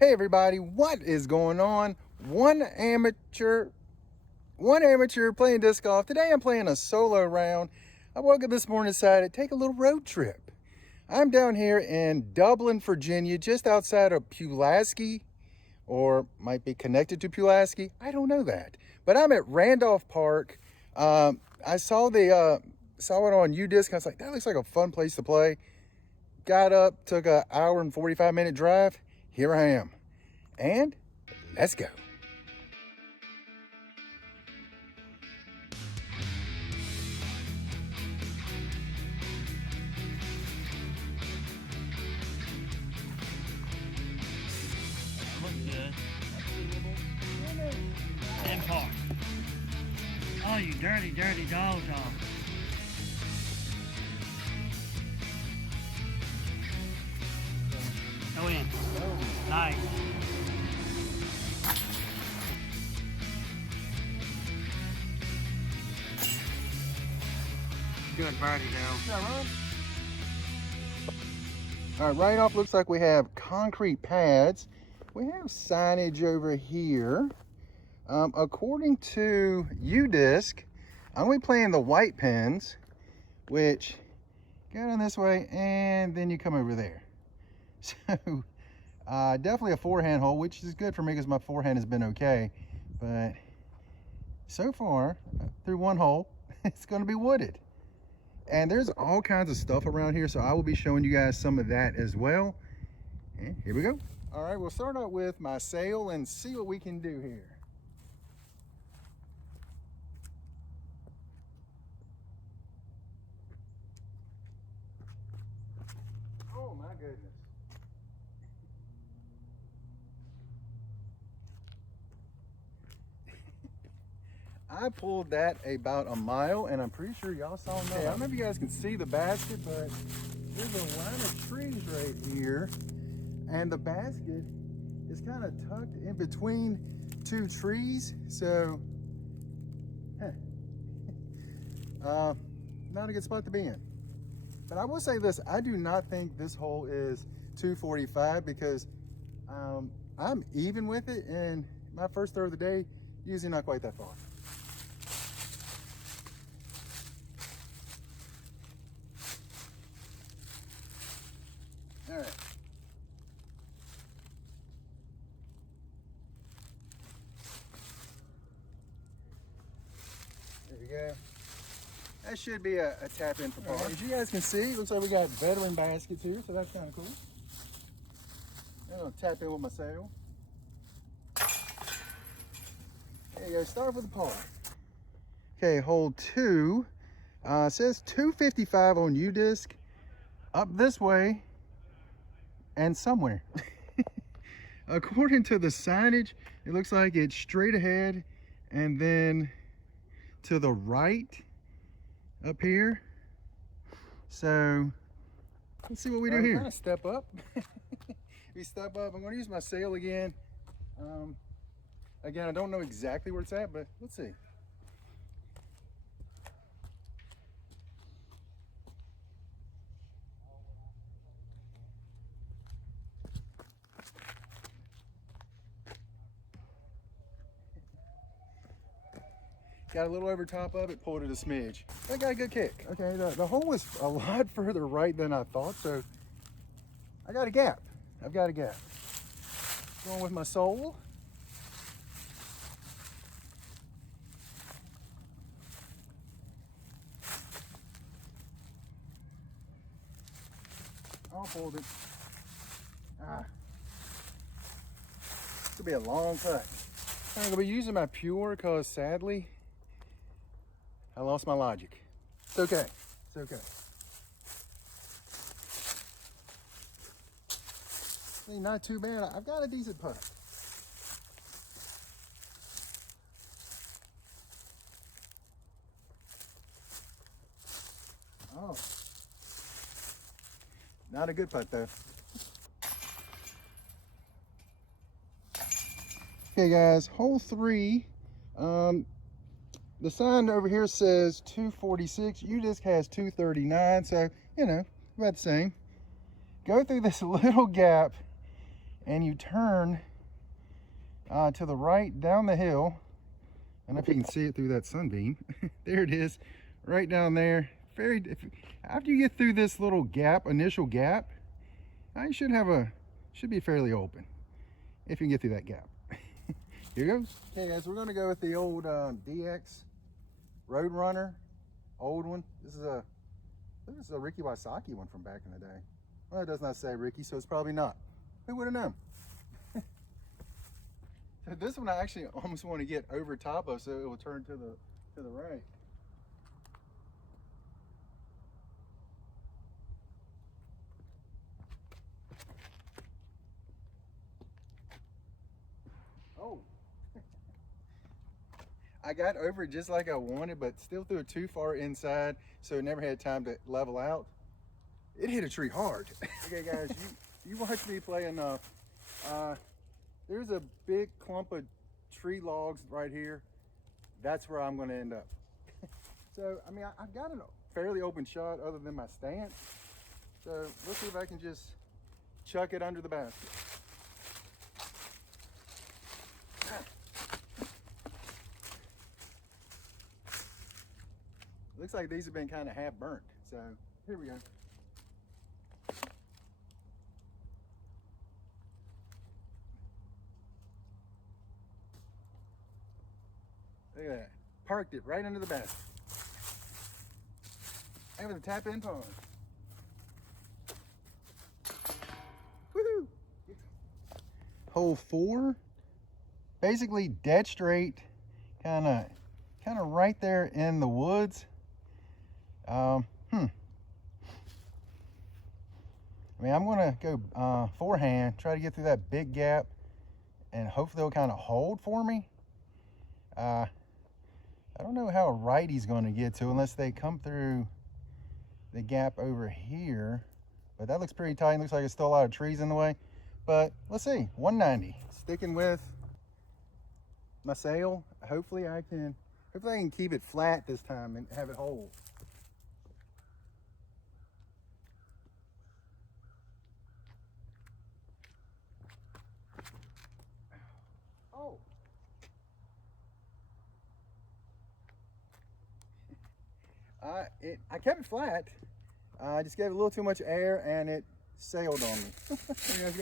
Hey everybody, what is going on? One amateur playing disc golf. Today I'm playing a solo round. I woke up this morning and decided to take a little road trip. I'm down here in Dublin, Virginia, just outside of Pulaski, or might be connected to Pulaski. I don't know that. But I'm at Randolph Park. I saw it on UDisc. I was like, that looks like a fun place to play. Got up, took an hour and 45-minute drive. Here I am. And let's go. Looks good. And par. Oh, you dirty, dirty dog. Go in. Nice. Good birdie, though. All right, right off looks like we have concrete pads. We have signage over here. According to UDisc, I'm going to be playing the white pins, which go down this way and then you come over there. So definitely a forehand hole, which is good for me because my forehand has been okay. But so far, through one hole, it's going to be wooded. And there's all kinds of stuff around here, so I will be showing you guys some of that as well. And here we go. All right, we'll start out with my sail and see what we can do here. Oh my goodness. I pulled that about a mile, and I'm pretty sure y'all saw enough. I don't know if you guys can see the basket, but there's a line of trees right here, and the basket is kind of tucked in between two trees, so not a good spot to be in. But I will say this, I do not think this hole is 245 because I'm even with it, and my first throw of the day, usually not quite that far. All right. There we go. That should be a tap in for par. Right, as you guys can see, looks like we got veteran baskets here, so that's kind of cool. I'm gonna tap in with my sail. There you go, start with the par. Okay, hole 2. Says 255 on UDisc. Up this way and somewhere. According to the signage, it looks like it's straight ahead and then to the right up here. So let's see what we do here. Kind of step up. We step up. I'm going to use my sail again. Again, I don't know exactly where it's at, but let's see. Got a little over top of it, pulled it a smidge. That got a good kick. Okay, the hole was a lot further right than I thought, so I got a gap. I've got a gap. Going with my sole. I'll hold it. This will be a long putt. I'm going to be using my Pure because sadly, I lost my logic. It's okay. It's okay. See, not too bad. I've got a decent putt. Oh. Not a good putt though. Okay guys, hole 3. The sign over here says 246. UDisc has 239, so you know, about the same. Go through this little gap and you turn to the right down the hill. I don't know if you can see it through that sunbeam. There it is, right down there. After you get through this little gap, initial gap, you should be fairly open if you can get through that gap. Here goes. Okay guys, we're gonna go with the old DX Roadrunner, old one. This is a Ricky Wysocki one from back in the day. Well, it does not say Ricky, so it's probably not. Who would have known? So this one I actually almost want to get over top of, so it will turn to the right. Oh. I got over it just like I wanted, but still threw it too far inside, so it never had time to level out. It hit a tree hard. Okay guys, you watch me play enough. There's a big clump of tree logs right here. That's where I'm gonna end up. So, I mean, I've got a fairly open shot other than my stance. So let's see if I can just chuck it under the basket. Looks like these have been kind of half burnt. So here we go. Look at that. Parked it right under the basket. And with a tap in pond. Woohoo! Hole 4. Basically dead straight. Kinda right there in the woods. I mean, I'm gonna go forehand, try to get through that big gap, and hopefully they'll kind of hold for me. I don't know how right he's going to get to unless they come through the gap over here, but that looks pretty tight. Looks like there's still a lot of trees in the way, but let's see. 190, sticking with my sail. Hopefully I can keep it flat this time and have it hold. Oh. I kept it flat. I just gave it a little too much air and it sailed on me. I've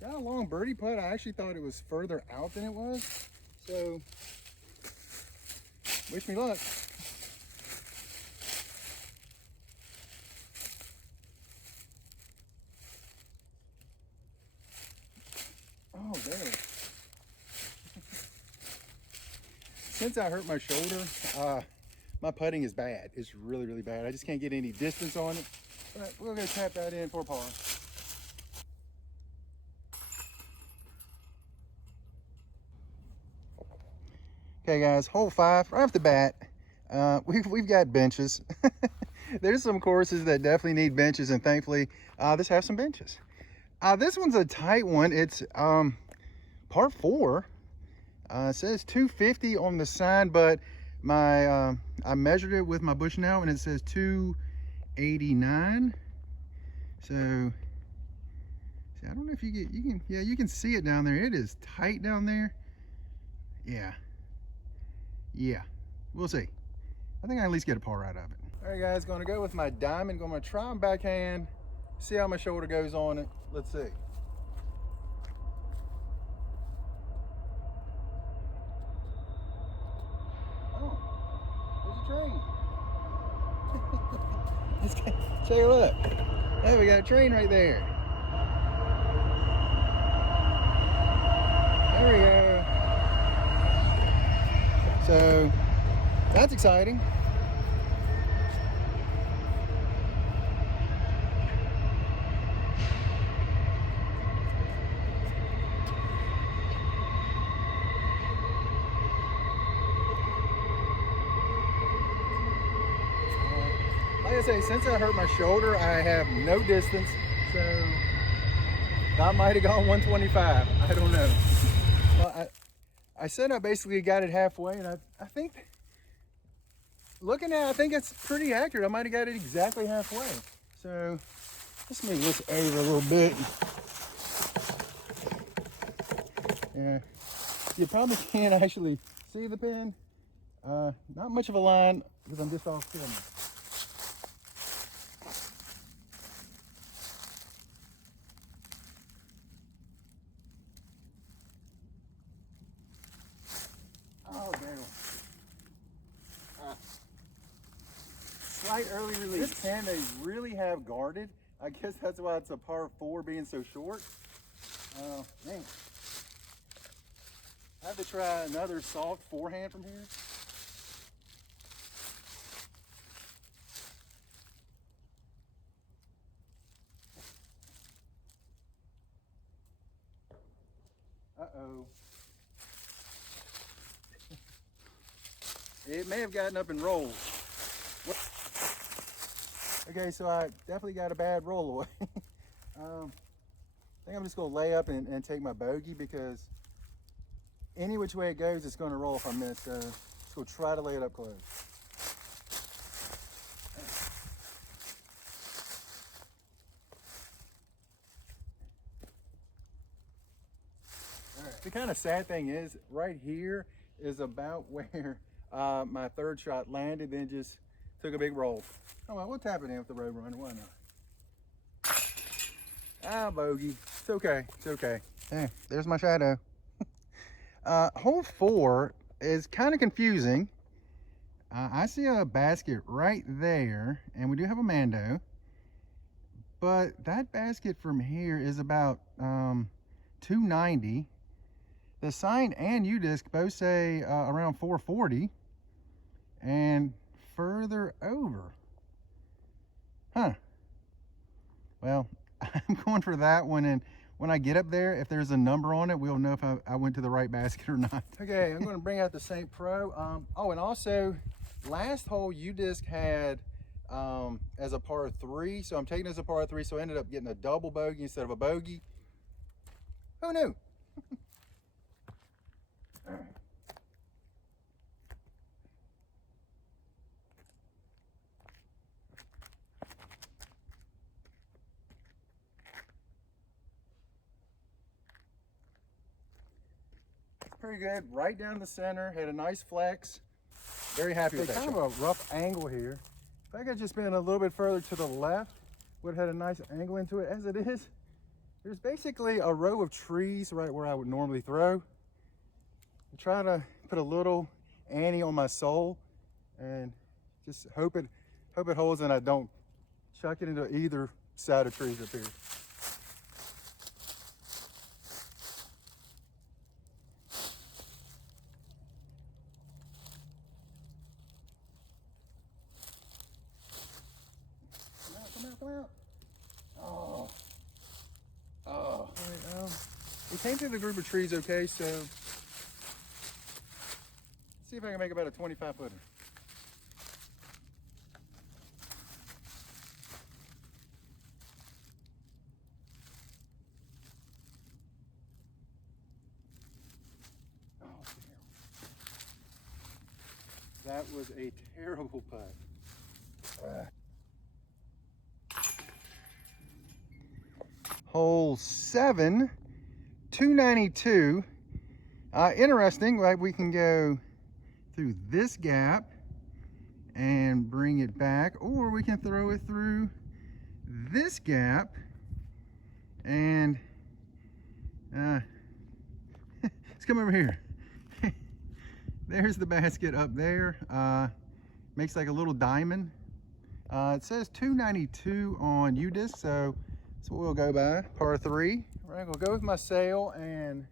got a long birdie putt. I actually thought it was further out than it was. So, wish me luck. Oh, there. Since I hurt my shoulder, my putting is bad. It's really, really bad. I just can't get any distance on it. But we're gonna tap that in for par. Okay guys, hole 5, right off the bat, we've got benches. There's some courses that definitely need benches, and thankfully this has some benches. This one's a tight one. It's par 4. It says 250 on the sign, but I measured it with my Bushnell and it says 289. So see, I don't know if you can see it down there. It is tight down there. Yeah, we'll see. I think I at least get a par out of it. All right guys, gonna go with my diamond. Gonna try and backhand, see how my shoulder goes on it. Let's see. Train. Take a look. Hey, we got a train right there. There we go. So that's exciting. Like I say, since I hurt my shoulder, I have no distance, so I might have gone 125. I don't know. Well, I said I basically got it halfway, and I think, looking at it, I think it's pretty accurate. I might have got it exactly halfway. So let's move this over a little bit. Yeah, you probably can't actually see the pin. Not much of a line because I'm just off camera. Oh, damn. Slight early release. This pin they really have guarded. I guess that's why it's a par 4 being so short. Man. I have to try another soft forehand from here. Uh-oh. It may have gotten up and rolled. Okay, so I definitely got a bad roll away. I think I'm just gonna lay up and take my bogey because any which way it goes, it's gonna roll if I miss. So just gonna try to lay it up close. All right. The kind of sad thing is, right here is about where my third shot landed, then just took a big roll. Oh well, we'll tap it in with the road runner, why not? Ah, bogey. It's okay, it's okay. Hey, there's my shadow. Hole 4 is kind of confusing. I see a basket right there, and we do have a Mando. But that basket from here is about 290. The sign and U-disc both say around 440. And further over. Huh. Well, I'm going for that one, and when I get up there, if there's a number on it, we'll know if I went to the right basket or not. Okay, I'm going to bring out the St. Pro. Oh, and also, last hole U-disc had as a par 3, so I'm taking it as a par 3, so I ended up getting a double bogey instead of a bogey. Who knew? All right. Pretty good, right down the center, had a nice flex. Very happy with that. Kind of a rough angle here. If I could just been a little bit further to the left, would have had a nice angle into it. As it is, there's basically a row of trees right where I would normally throw. I try to put a little ante on my sole and just hope it holds and I don't chuck it into either side of trees up here. Come out. Oh. Oh. Right, we came through the group of trees okay, so let's see if I can make about a 25-footer. Oh, damn. That was a terrible putt. Hole 7, 292. Interesting, like we can go through this gap and bring it back, or we can throw it through this gap and let's come over here. There's the basket up there. Makes like a little diamond. It says 292 on U-disc, so that's what we'll go by, par 3. All right, we'll go with my sail and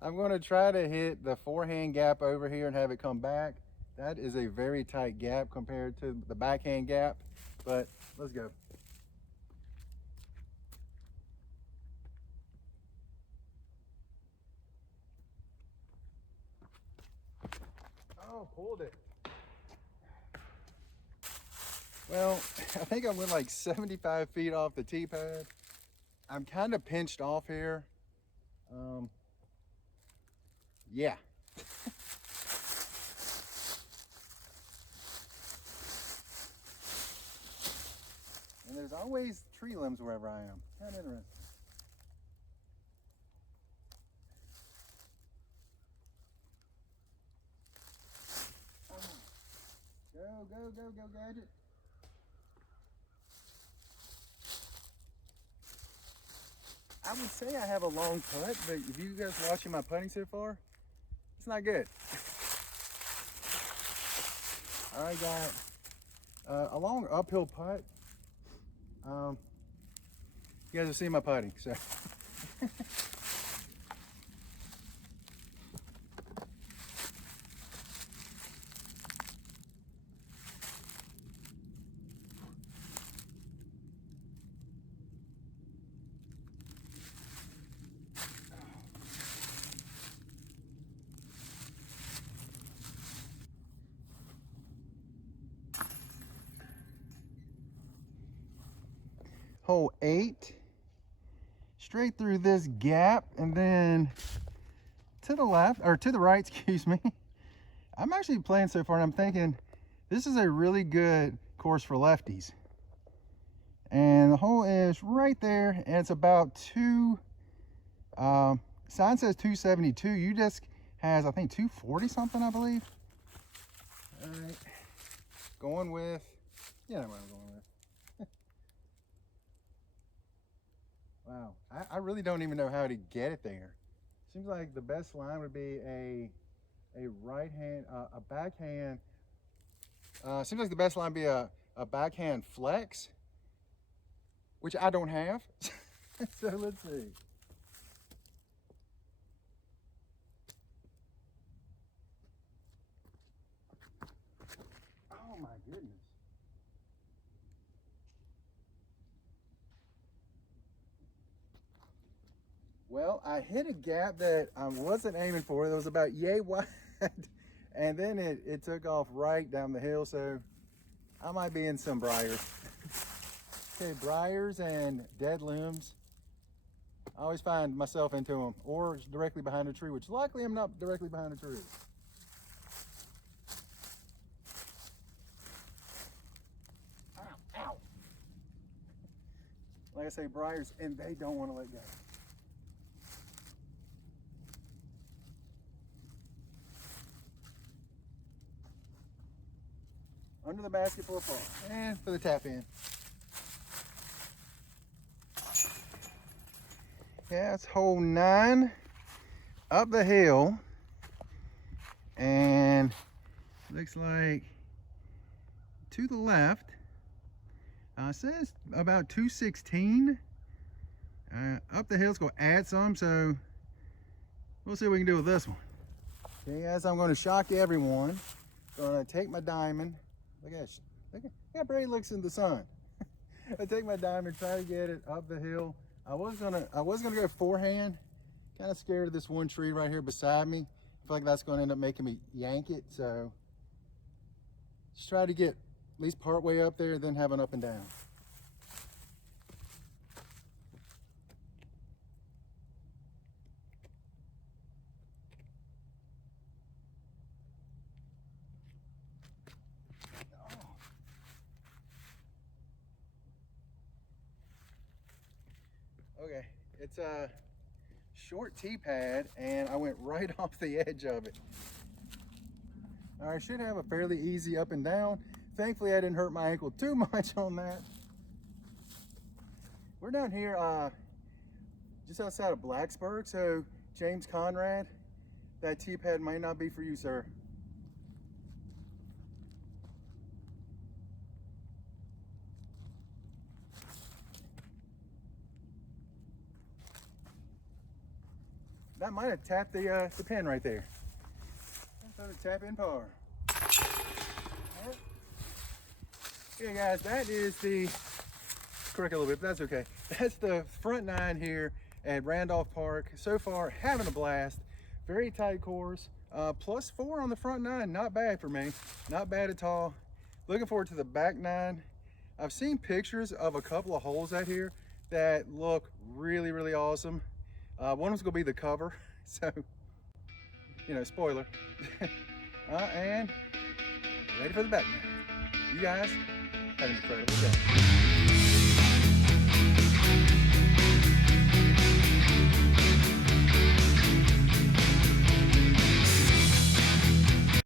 I'm going to try to hit the forehand gap over here and have it come back. That is a very tight gap compared to the backhand gap, but let's go. Oh, pulled it. Well, I think I went like 75 feet off the tee pad. I'm kind of pinched off here. Yeah. And there's always tree limbs wherever I am. Kind of interesting. Go, Gadget. I would say I have a long putt, but if you guys watching my putting so far, it's not good. I got a long uphill putt. You guys have seen my putting, so. Hole 8, straight through this gap, and then to the left, or to the right, excuse me. I'm actually playing so far and I'm thinking this is a really good course for lefties. And the hole is right there, and it's about sign says 272. UDisc has, I think, 240 something, I believe. All right, going with, you know what I'm going with. Wow, I really don't even know how to get it there. Seems like the best line would be a right hand, a backhand. Seems like the best line would be a backhand flex, which I don't have. So let's see. Oh my goodness. Well, I hit a gap that I wasn't aiming for. It was about yay wide, and then it took off right down the hill, so I might be in some briars. Okay, briars and dead limbs. I always find myself into them, or directly behind a tree, which luckily I'm not directly behind a tree. Ow, ow. Like I say, briars, and they don't want to let go. Under the basket for a fall, and for the tap in. Yeah, it's hole 9, up the hill, and looks like to the left. It says about 216. Up the hill, it's going to add some, so we'll see what we can do with this one. Okay, guys, I'm going to shock everyone. Going to take my diamond. Look at that. Brady looks in the sun. I take my diamond, try to get it up the hill. I was gonna go forehand. Kind of scared of this one tree right here beside me. I feel like that's going to end up making me yank it. So just try to get at least part way up there, then have an up and down. Okay, it's a short tee pad, and I went right off the edge of it. I should have a fairly easy up and down. Thankfully, I didn't hurt my ankle too much on that. We're down here just outside of Blacksburg, so James Conrad, that tee pad might not be for you, sir. That might have tapped the pin right there. I thought it tap in par. Right. Okay, guys, that is the, correct a little bit, but that's okay. That's the front 9 here at Randolph Park. So far, having a blast. Very tight course. +4 on the front 9, not bad for me. Not bad at all. Looking forward to the back 9. I've seen pictures of a couple of holes out here that look really, really awesome. One of them's gonna be the cover, so, you know, spoiler. And ready for the back nine. You guys have an incredible day.